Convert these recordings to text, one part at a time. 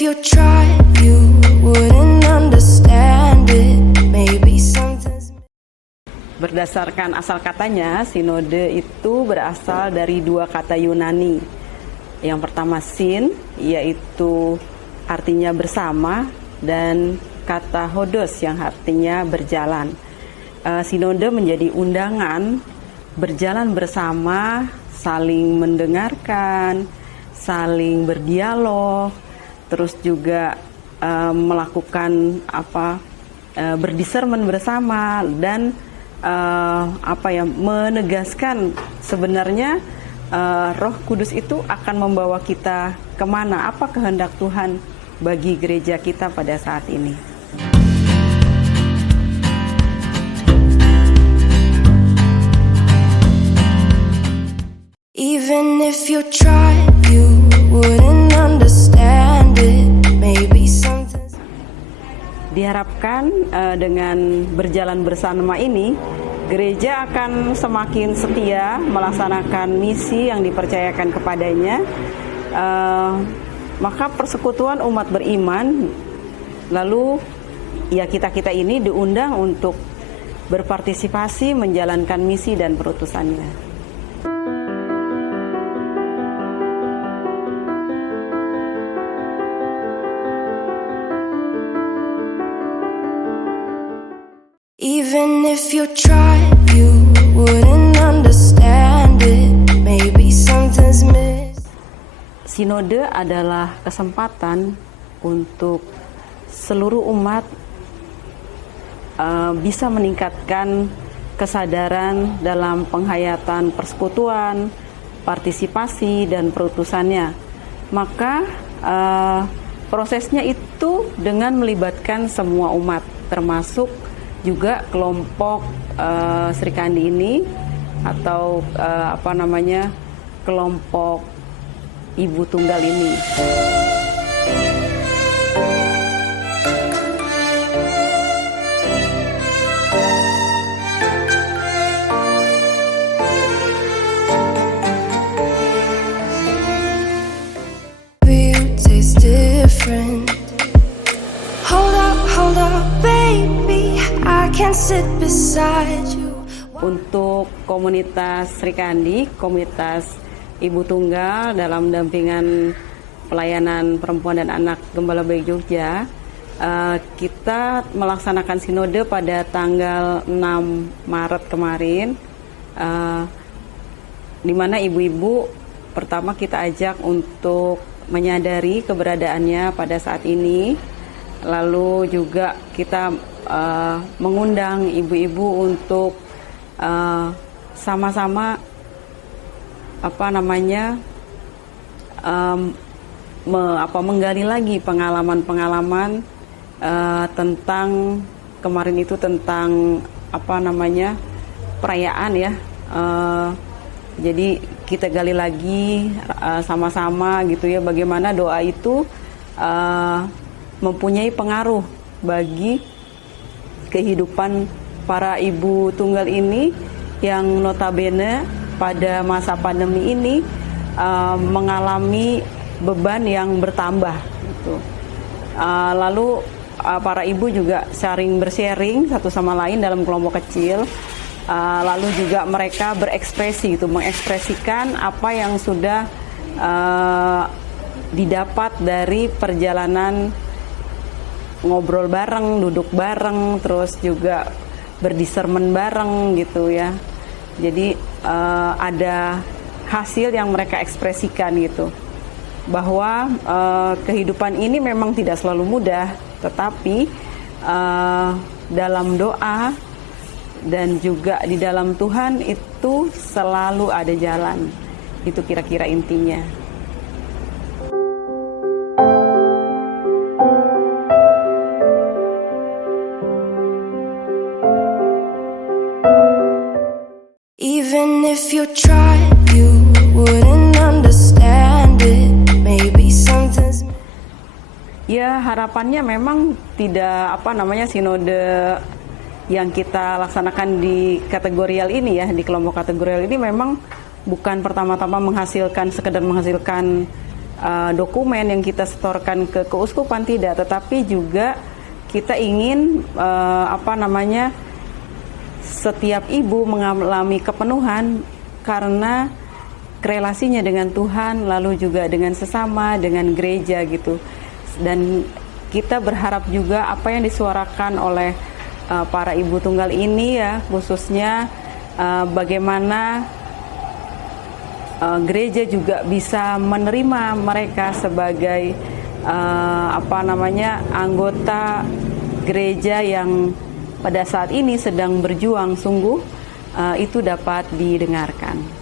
if you tried, you wouldn't understand it. Maybe something's... Berdasarkan asal katanya, sinode itu berasal dari dua kata Yunani. Yang pertama sin, yaitu artinya bersama, dan kata hodos yang artinya berjalan. Sinode menjadi undangan berjalan bersama, saling mendengarkan, saling berdialog, terus juga melakukan berdiscernment bersama, dan menegaskan sebenarnya Roh Kudus itu akan membawa kita kemana, apa kehendak Tuhan bagi gereja kita pada saat ini. Even if you tried, you wouldn't understand it. Maybe something's... Diharapkan dengan berjalan bersama ini, gereja akan semakin setia melaksanakan misi yang dipercayakan kepadanya. Maka persekutuan umat beriman, lalu ya kita-kita ini diundang untuk berpartisipasi menjalankan misi dan perutusannya. Even if you tried, you wouldn't understand it. Maybe something's missed. Sinode adalah kesempatan untuk seluruh umat bisa meningkatkan kesadaran dalam penghayatan persekutuan, partisipasi, dan perutusannya. Maka prosesnya itu dengan melibatkan semua umat, termasuk juga kelompok Sri Kandi ini, atau kelompok Ibu Tunggal ini. You taste different. Hold up, baby. I can sit beside you. Untuk komunitas Sri Kandi, komunitas Ibu Tunggal dalam dampingan pelayanan perempuan dan anak Gembala Baik Jogja, kita melaksanakan sinode pada tanggal 6 Maret kemarin, di mana ibu-ibu pertama kita ajak untuk menyadari keberadaannya pada saat ini. Lalu juga kita mengundang ibu-ibu untuk sama-sama menggali lagi pengalaman-pengalaman tentang kemarin itu, tentang perayaan ya. Jadi kita gali lagi sama-sama gitu ya, bagaimana doa itu mempunyai pengaruh bagi kehidupan para ibu tunggal ini yang notabene pada masa pandemi ini mengalami beban yang bertambah gitu. Lalu para ibu juga saling bersharing satu sama lain dalam kelompok kecil. Lalu juga mereka berekspresi gitu, mengekspresikan apa yang sudah didapat dari perjalanan ngobrol bareng, duduk bareng, terus juga berdiscernment bareng gitu ya. Jadi ada hasil yang mereka ekspresikan gitu, bahwa kehidupan ini memang tidak selalu mudah, tetapi dalam doa dan juga di dalam Tuhan itu selalu ada jalan. Itu kira-kira intinya. Even if you tried, you wouldn't understand it. Maybe something's... Ya, harapannya memang tidak sinode yang kita laksanakan di kategorial ini ya, di kelompok kategorial ini memang bukan pertama-tama sekedar menghasilkan dokumen yang kita setorkan ke keuskupan, tidak, tetapi juga kita ingin setiap ibu mengalami kepenuhan karena relasinya dengan Tuhan, lalu juga dengan sesama, dengan gereja gitu. Dan kita berharap juga apa yang disuarakan oleh para ibu tunggal ini ya, khususnya bagaimana gereja juga bisa menerima mereka sebagai anggota gereja yang pada saat ini sedang berjuang sungguh, itu dapat didengarkan.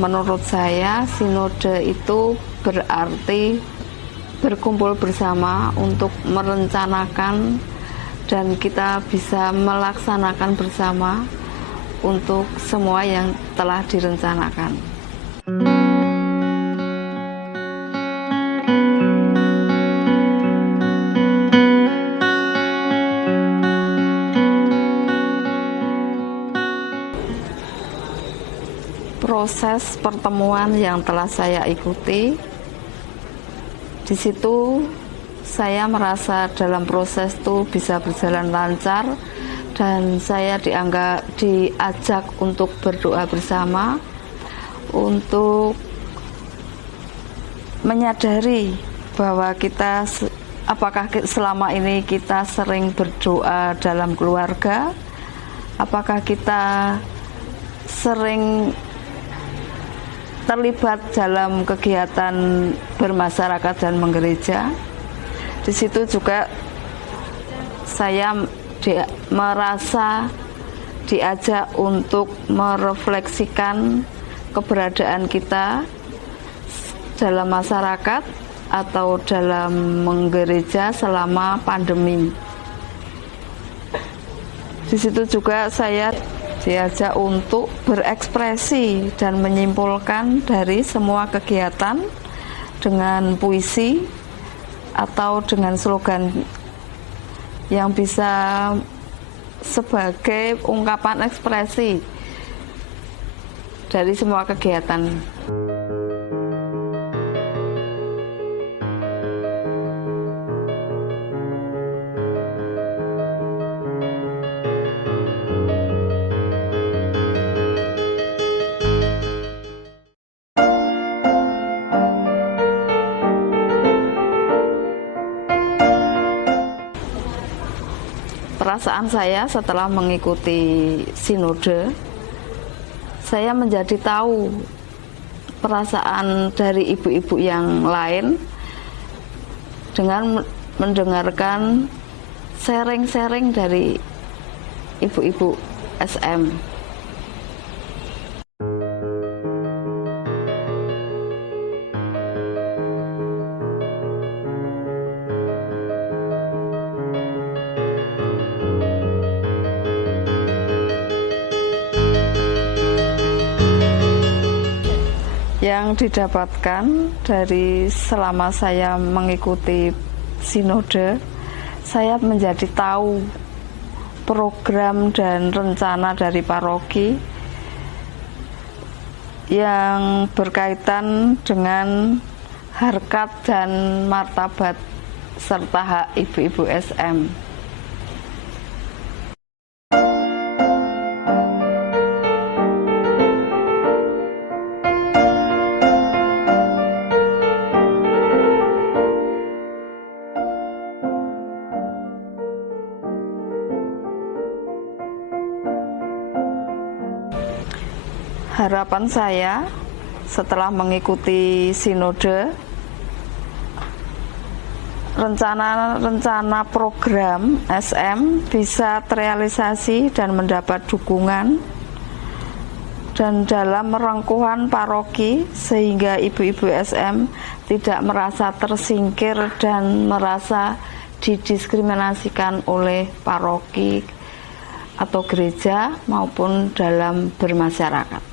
Menurut saya, sinode itu berarti berkumpul bersama untuk merencanakan dan kita bisa melaksanakan bersama untuk semua yang telah direncanakan. Proses pertemuan yang telah saya ikuti, di situ saya merasa dalam proses itu bisa berjalan lancar dan saya diajak untuk berdoa bersama, untuk menyadari bahwa apakah selama ini kita sering berdoa dalam keluarga, apakah kita sering terlibat dalam kegiatan bermasyarakat dan menggereja. Di situ juga saya merasa diajak untuk merefleksikan keberadaan kita dalam masyarakat atau dalam menggereja selama pandemi. Di situ juga saya diajak untuk berekspresi dan menyimpulkan dari semua kegiatan dengan puisi atau dengan slogan yang bisa sebagai ungkapan ekspresi dari semua kegiatan. Perasaan saya setelah mengikuti sinode, saya menjadi tahu perasaan dari ibu-ibu yang lain dengan mendengarkan sharing-sharing dari ibu-ibu SM. Yang didapatkan dari selama saya mengikuti sinode, saya menjadi tahu program dan rencana dari paroki yang berkaitan dengan harkat dan martabat serta hak ibu-ibu SM. Harapan saya setelah mengikuti sinode, rencana program SM bisa terrealisasi dan mendapat dukungan dan dalam merengkuhan paroki sehingga ibu-ibu SM tidak merasa tersingkir dan merasa didiskriminasikan oleh paroki atau gereja maupun dalam bermasyarakat.